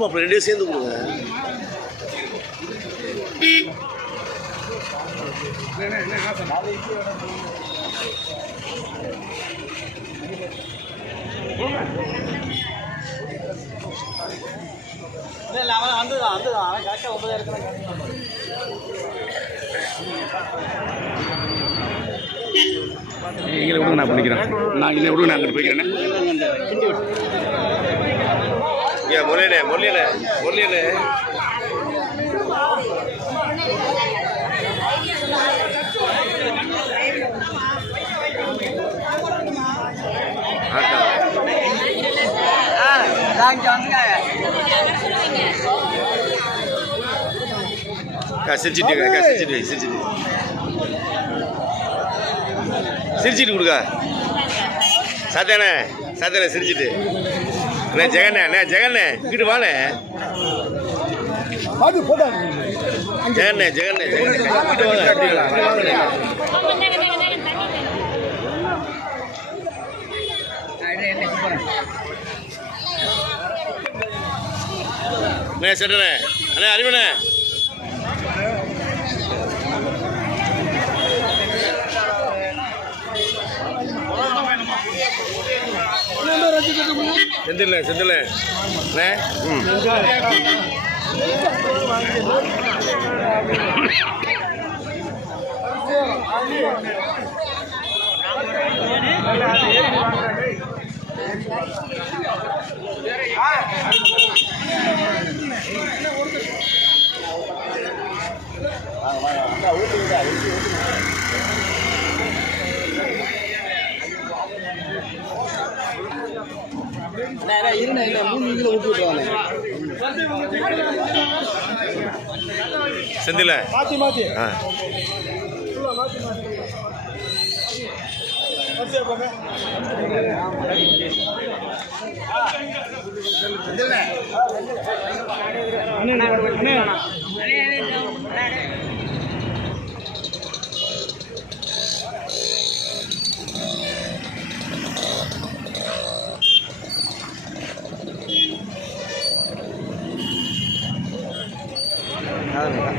மாப்பிள்ள 2 சேர்ந்து கொடுங்க. நீங்களே விடுங்க, நான் பண்ணிக்கிறேன். நான் இல்லை விடுங்க, நான் அங்கிட்டு போய்க்கிறேன். முரளியனே முரளியனே முரளியனே சிரிச்சிட்டு சிரிச்சிட்டு கொடுக்க சாத்தானே சாத்தானே சிரிச்சிட்டு அண்ணே ஜெகண்ணே அண்ணே ஜெகண்ணே இங்கிட்டு வாண்ணே ஜெகண்ணே ஜெகண்ணே ஜெகண்ணே இங்கிட்டு வாங்க. அண்ணே சட்டனே அண்ணே அறிவண்ணே செந்தில் செந்தில் அண்ணே செந்தில்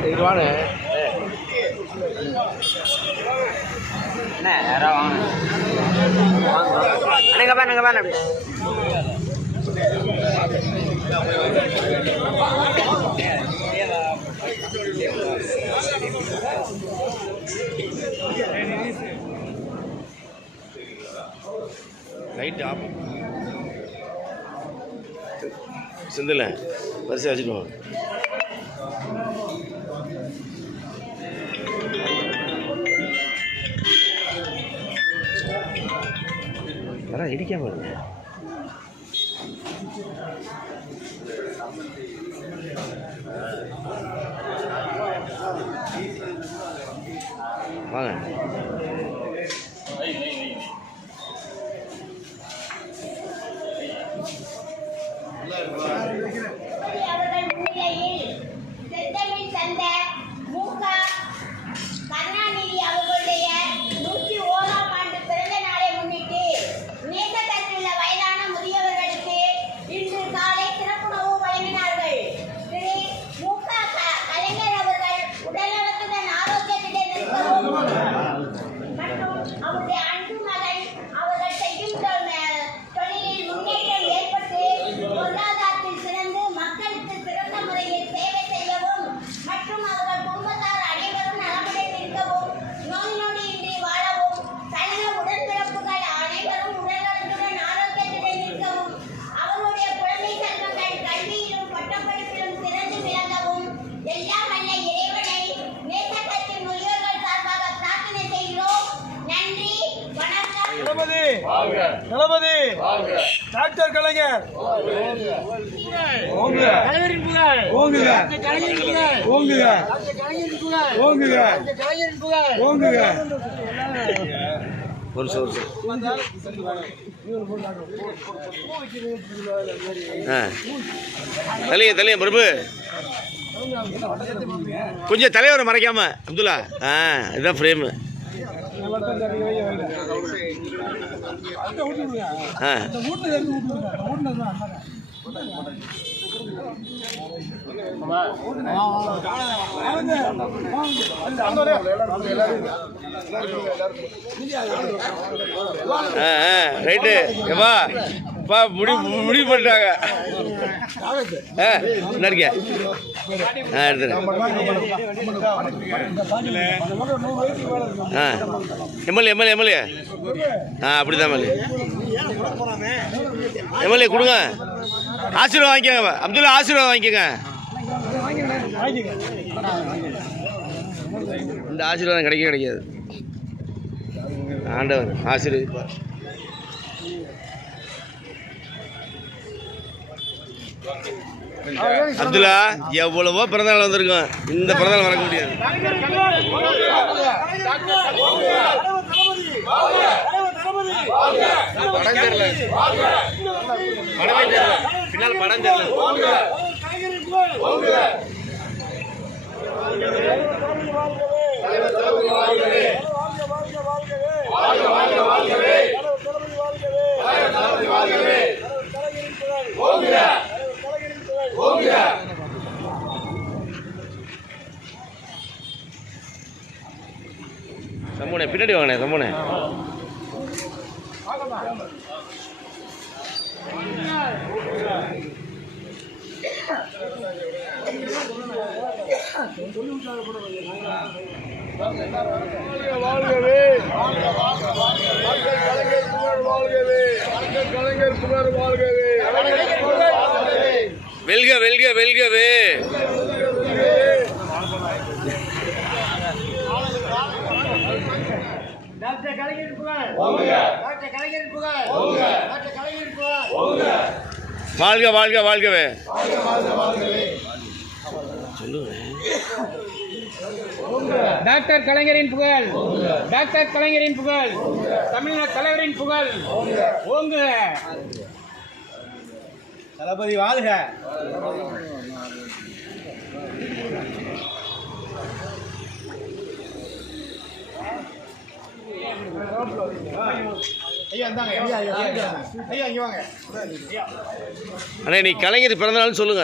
இது வாங்க அண்ணே யாரா வாங்க அண்ணங்க பாருங்க பாருங்க லைட் ஆஃப் செந்தில் வரிசை வச்சுட்டு அதான் இடிக்காம இருக்கு. வாங்க தளபதி டாக்டர் கலைஞர் தலைய பிரபு கொஞ்சம் தலைவரை மறைக்காம அப்துல்லா இதுதான் ஃப்ரேமு. ரைட்டு எப்பா அப்பா முடிவு பண்ணிட்டாங்க. என்ன இருக்க எடுத்துரு. எம்எல்ஏ அப்படிதான் எம்எல்ஏ கொடுங்க. ஆசீர்வாதம் வாங்கிக்கோங்க. அப்துல்லா ஆசீர்வாதம் வாங்கிக்கோங்க. இந்த ஆசீர்வாதம் கிடைக்காது. ஆண்டவர் ஆசீர்வதிப்பார். அப்துல்லா எவ்வளவோ பிறந்தநாள் வந்திருக்கோம். இந்த பிறந்தநாள் மறக்க முடியாது. படம் தெரியல, பின்னால் படம் தெரியல. சம்பூனே பின்னாடி வாங்கண்ணே. சம்பூனே வெல்க வெல்க வெல்கவே. டாக்டர் கலைஞர் புகழ். டாக்டர் கலைஞர் புகழ். டாக்டர் கலைஞர் புகழ். வாழ்க வாழ்க வாழ்கவே. டாக்டர் கலைஞரின் புகழ். டாக்டர் கலைஞரின் புகழ். தமிழ்நாடு தலைவரின் புகழ் ஓங்க. தளபதி வாழ்க. அண்ணே நீ கலைஞர் பிறந்தநாள்னு சொல்லுங்க.